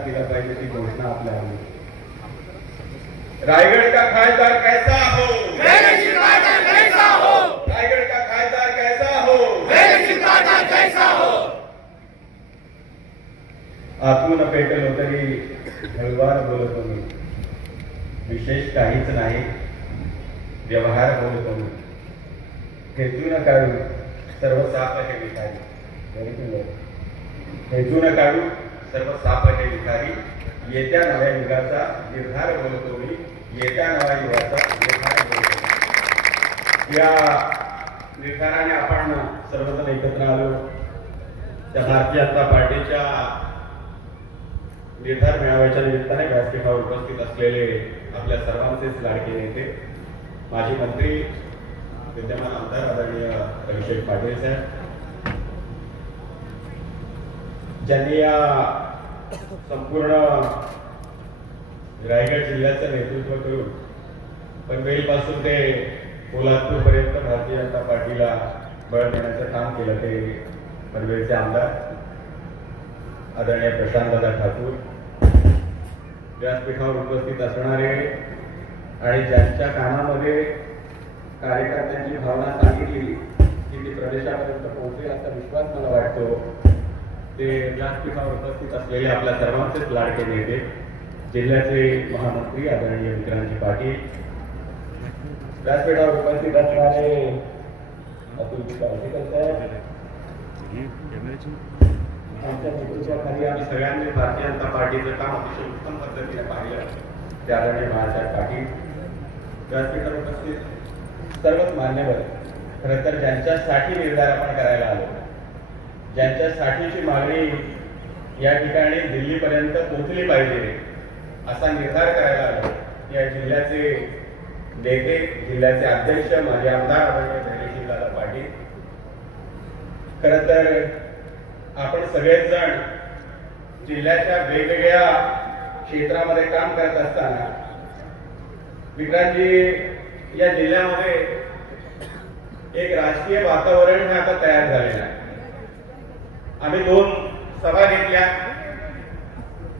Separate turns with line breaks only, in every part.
केला पाहिजे ती घोषणा आपल्या आली रायगढ़ का खासदार कैसा हो? रायगढ़ का खासदार कैसा हो? आतून पेटलो तरी हळवार बोलतो मी. विशेष काहीच नाही व्यवहार बोलतो मी. खेचून काढू सर्व साप हे good. खेचून काढू सर्व साप हे विकारी येत्या नव्या युगाचा निर्धार बोलतो मी. येत्या नव्या युगाचा निर्धार बोलतो या निर्धाराने आपण सर्वजण एकत्र आलो. त्या भारतीय जनता पार्टीच्या निर्धार मेळाव्याच्या निमित्ताने व्यासपीठावर उपस्थित असलेले आपल्या सर्वांचेच लाडके नेते माजी मंत्री विद्यमान आमदार आदरणीय अभिषेक पाटील साहेब. ज्यांनी या संपूर्ण रायगड जिल्ह्याचं नेतृत्व करून पनवेलपासून ते कोल्हापूरपर्यंत पर्यंत भारतीय जनता पार्टीला बळ देण्याचं काम केलं ते पनवेलचे आमदार आदरणीय प्रशांतदादा ठाकूर. व्यासपीठावर उपस्थित असणारे आणि ज्यांच्या कानामध्ये कार्यकर्त्यांची भावना सांगितली की ती प्रदेशापर्यंत पोहोचेल असा विश्वास मला वाटतो. ते व्यासपीठावर उपस्थित असलेले आपल्या सर्वांचेच लाडके नेते जिल्ह्याचे महामंत्री आदरणीय विक्रांतजी पाटील व्यासपीठावर उपस्थित असणारे अतुलजी पावसेकर साहेब आमच्या नेतृत्वाखाली आम्ही सगळ्यांनी भारतीय जनता पार्टीचं काम अतिशय उत्तम पद्धतीने पाहिलं ते आदरणीय बाळासाहेब पाटील व्यासपीठावर उपस्थित सर्वच मान्यवर खरं तर ज्यांच्यासाठी निर्धार आपण करायला आलो. ज्यांच्यासाठीची मागणी या ठिकाणी दिल्लीपर्यंत पोहोचली पाहिजे असा निर्धार करायला आलो या जिल्ह्याचे नेते जिल्ह्याचे अध्यक्ष माजी आमदार आदरणीय धैर्यशील दादा पाटील. खरं तर आपण सगळेच जण जिल्ह्याच्या वेगवेगळ्या क्षेत्रामध्ये काम करत असताना विक्रांतजी या जिल्ह्यामध्ये एक राजकीय वातावरण हे आता तयार झालेलं आहे. आम्ही दोन सभा घेतल्या.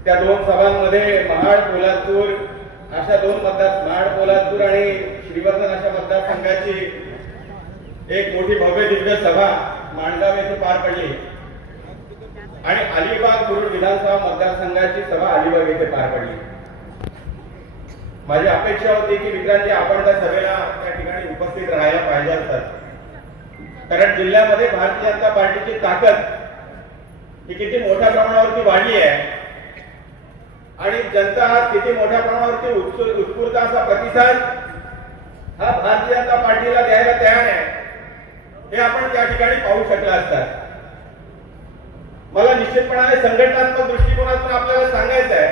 त्या दोन सभांमध्ये महाड पोलादपूर अशा दोन मतदार महाड पोलादपूर आणि श्रीवर्धन अशा मतदारसंघाची एक मोठी भव्य दिव्य सभा माणगाव येथे पार पडली. आणि अलिबाग मुरुड विधानसभा मतदारसंघाची सभा अलिबाग येथे पार पडली. माझी अपेक्षा होती की विक्रांतजी आपण त्या सभेला त्या ठिकाणी उपस्थित राहायला पाहिजे असतात कारण जिल्ह्यामध्ये भारतीय जनता पार्टीची ताकद ही किती मोठ्या प्रमाणावरती वाढली आहे. आणि जनता किती मोठ्या प्रमाणावरती उत्स्फूर्त असा प्रतिसाद हा भारतीय जनता पार्टीला द्यायला तयार आहे. हे आपण त्या ठिकाणी पाहू शकला असतात मला निश्चितपणाने संघटनात्मक दृष्टिकोनातून आपल्याला सांगायचं आहे.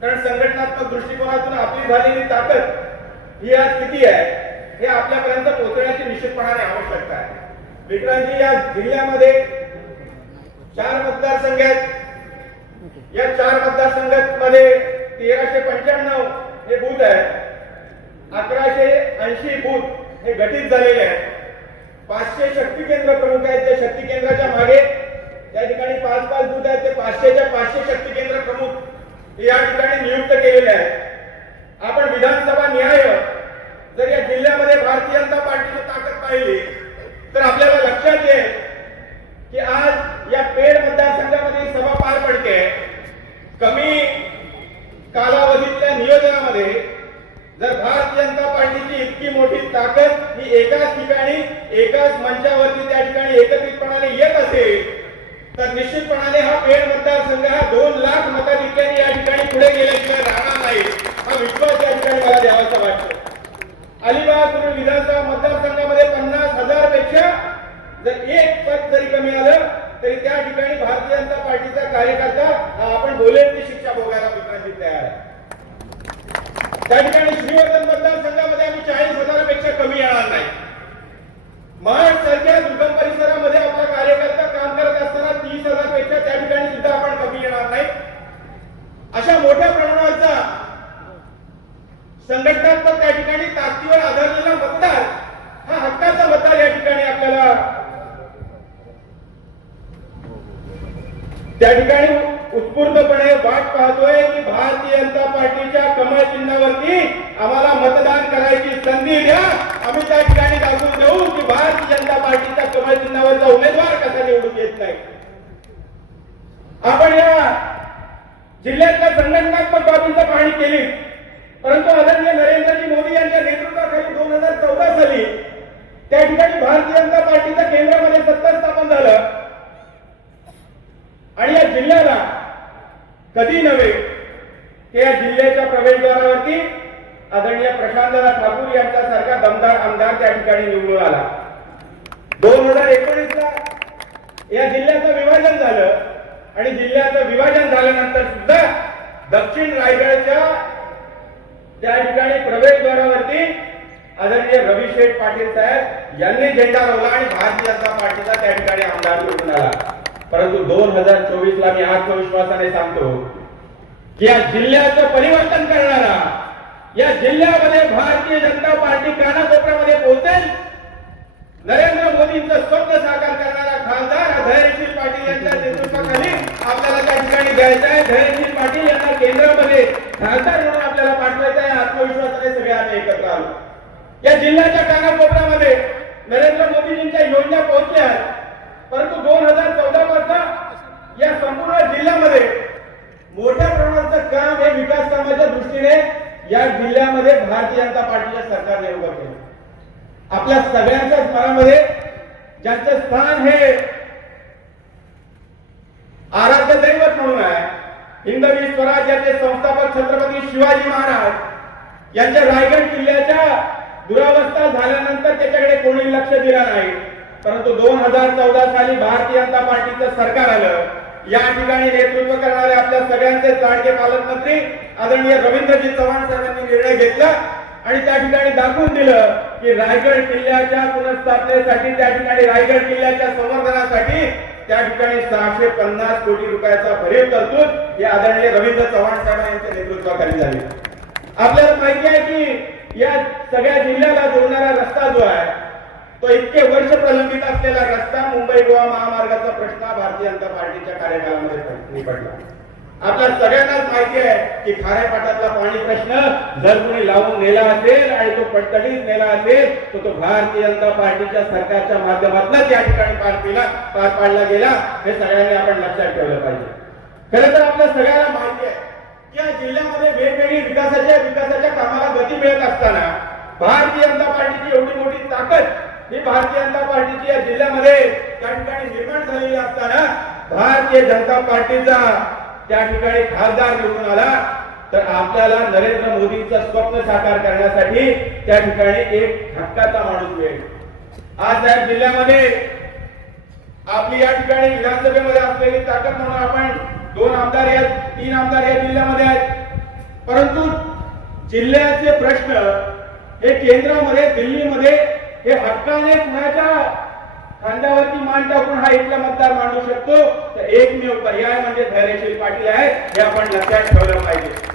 कारण संघटनात्मक दृष्टिकोनातून आपली झालेली ताकद ही आज किती आहे हे आपल्यापर्यंत पोहोचण्याची निश्चितपणाने आवश्यकता आहे. विक्रांतजी या जिल्ह्यामध्ये चार मतदारसंघ आहेत या चार मतदारसंघामध्ये तेराशे पंच्याण्णव हे बूथ आहेत. अकराशे ऐंशी बूथ हे गठीत झालेले आहेत. पाचशे शक्ती केंद्र प्रमुख आहेत त्या शक्ती केंद्राच्या मागे. त्या ठिकाणी पाच पाच बूथ आहेत ते पाचशेच्या पाचशे शक्ती केंद्र प्रमुख हे या ठिकाणी नियुक्त केलेले आहेत. आपण विधानसभा न्याय जर या जिल्ह्यामध्ये भारतीय जनता पार्टीची ताकद पाहिली तर आपल्याला लक्षात येईल की आज या पेड मतदारसंघामध्ये सभा पार पडते. कमी कालावधीतल्या नियोजनामध्ये जर भारतीय जनता पार्टीची इतकी मोठी ताकद ही एकाच ठिकाणी एकाच मंचावरती त्या ठिकाणी एकत्रितपणाने येत असेल तर निश्चितपणाने हा पेड मतदारसंघ हा दोन लाख मताधिक्याने या ठिकाणी पुढे गेल्याशिवाय राहणार नाही. हा विश्वास या ठिकाणी मला द्यावासा वाटतो. अलिबाग विधानसभा मतदारसंघामध्ये पन्नास हजारपेक्षा जर एक पद जरी कमी आलं तरी त्या ठिकाणी भारतीय जनता पार्टीचा कार्यकर्ता आपण बोलेल ती शिक्षा भोगायला मित्रांची तयार. आहे त्या ठिकाणी श्रीवर्धन मतदारसंघामध्ये आम्ही चाळीस हजारापेक्षा कमी येणार नाही. महाड सारख्या दुर्गम परिसरामध्ये आपला कार्यकर्ता काम करत असताना तीस हजारपेक्षा त्या ठिकाणी सुद्धा आपण कमी येणार नाही. अशा मोठ्या प्रमाणावरचा संघटना त्या ठिकाणी ताकदीवर आधारलेला मतदार हा हक्काचा मतदार या ठिकाणी आपल्याला त्या ठिकाणी उत्स्फूर्तपणे वाट पाहतोय की भारतीय जनता पार्टीच्या कमळ चिन्हावरती आम्हाला मतदान करायची संधी द्या. आम्ही त्या ठिकाणी दाखवून देऊ की भारतीय जनता पार्टीच्या कमळ चिन्हावरचा उमेदवार कसा निवडून येत नाही. आपण या जिल्ह्यातल्या संघटनात्मक बाबींचा पाहणी केली. परंतु आदरणीय नरेंद्रजी मोदी यांच्या नेतृत्वाखाली दोन हजार चौदा साली त्या ठिकाणी भारतीय जनता पार्टीचं केंद्रामध्ये सत्ता स्थापन झालं. आणि या जिल्ह्याला कधी नव्हे ते या जिल्ह्याच्या प्रवेशद्वारावरती आदरणीय प्रशांतदा ठाकूर यांच्यासारखा दमदार आमदार त्या ठिकाणी निवडून आला. दोन हजार एकोणीस ला या जिल्ह्याचं विभाजन झालं आणि जिल्ह्याचं विभाजन झाल्यानंतर सुद्धा दक्षिण रायगडच्या त्या ठिकाणी प्रवेशद्वारावरती आदरणीय रवी शेठ पाटील साहेब यांनी झेंडा रोवला आणि भारतीय जनता पार्टीचा त्या ठिकाणी आमदार निवडून आला. परंतु दोन हजार चोवीस ला मी आत्मविश्वासाने सांगतो की या जिल्ह्याचं परिवर्तन करणारा या जिल्ह्यामध्ये भारतीय जनता पार्टी कानाकोपऱ्यामध्ये पोहोचेल. नरेंद्र मोदींचं स्वप्न साकार करणारा खासदार धैर्यशील पाटील यांच्या नेतृत्वाखाली आपल्याला त्या ठिकाणी द्यायचं आहे. धैर्यशील पाटील यांना केंद्रामध्ये खासदार म्हणून आपल्याला पाठवायचं आहे. आत्मविश्वासाने सगळे आम्ही एकत्र आलो. या जिल्ह्याच्या कानाकोपऱ्यामध्ये नरेंद्र मोदीजींच्या योजना पोहोचल्या. परंतु दोन हजार चौदा पासून या संपूर्ण जिल्ह्यामध्ये मोठ्या प्रमाणाचं काम हे विकास कामाच्या दृष्टीने या जिल्ह्यामध्ये भारतीय जनता पार्टीच्या सरकारने उभं केलं. आपल्या सगळ्यांच्याच मनामध्ये ज्यांचं स्थान हे आराध्य दैवत म्हणून आहे हिंदवी स्वराज्याचे संस्थापक छत्रपती शिवाजी महाराज यांच्या रायगड किल्ल्याच्या दुरावस्था झाल्यानंतर त्याच्याकडे कोणी लक्ष दिलं नाही. परंतु दोन हजार चौदा साली भारतीय जनता पार्टीचं सरकार आलं. या ठिकाणी नेतृत्व करणारे आपल्या सगळ्यांचे लाडके पालकमंत्री आदरणीय रवींद्रजी चव्हाण साहेबांनी निर्णय घेतला आणि त्या ठिकाणी दाखवून दिलं की रायगड किल्ल्याच्या पुनर्स्थापनेसाठी त्या ठिकाणी रायगड किल्ल्याच्या संवर्धनासाठी त्या ठिकाणी सहाशे पन्नास कोटी रुपयाचा भरीव तरतूद हे आदरणीय रवींद्र चव्हाण साहेब यांच्या नेतृत्वाखाली झाली. आपल्याला माहिती आहे की या सगळ्या जिल्ह्याला जोडणारा रस्ता जो आहे तो इतके वर्ष प्रलंबित असलेला रस्ता मुंबई गोवा महामार्गाचा प्रश्न भारतीय जनता पार्टीच्या कार्यकाळामध्ये निपटला. आपल्या सगळ्यांनाच माहिती आहे की खारेपाटातला पाणी प्रश्न जर कोणी लावून नेला असेल आणि तो पडतडीत नेला असेल तर तो भारतीय जनता पार्टीच्या सरकारच्या माध्यमातूनच या ठिकाणी पार केला पार पाडला गेला हे सगळ्यांनी आपण लक्षात ठेवलं पाहिजे. खरं तर आपल्या सगळ्यांना माहिती आहे की या जिल्ह्यामध्ये वेगवेगळी विकासाच्या विकासाच्या कामाला गती मिळत असताना भारतीय जनता पार्टीची एवढी मोठी ताकद ही भारतीय जनता पार्टीची या जिल्ह्यामध्ये त्या ठिकाणी निर्माण झालेली असताना भारतीय जनता पार्टीचा त्या ठिकाणी खासदार निवडून आला. तर आपल्याला नरेंद्र मोदींचं स्वप्न साकार करण्यासाठी त्या ठिकाणी एक हक्काचा माणूस मिळेल. आज या जिल्ह्यामध्ये आपली या ठिकाणी विधानसभेमध्ये असलेली ताकद म्हणून आपण दोन आमदार या तीन आमदार या जिल्ह्यामध्ये आहेत. परंतु जिल्ह्याचे प्रश्न हे केंद्रामध्ये दिल्लीमध्ये हे हक्काने कुणाच्या खांद्यावरती मान टाकून हा इथला मतदार मांडू शकतो? तर एकमेव पर्याय म्हणजे धैर्यशील पाटील आहे हे आपण लक्षात ठेवलं पाहिजे.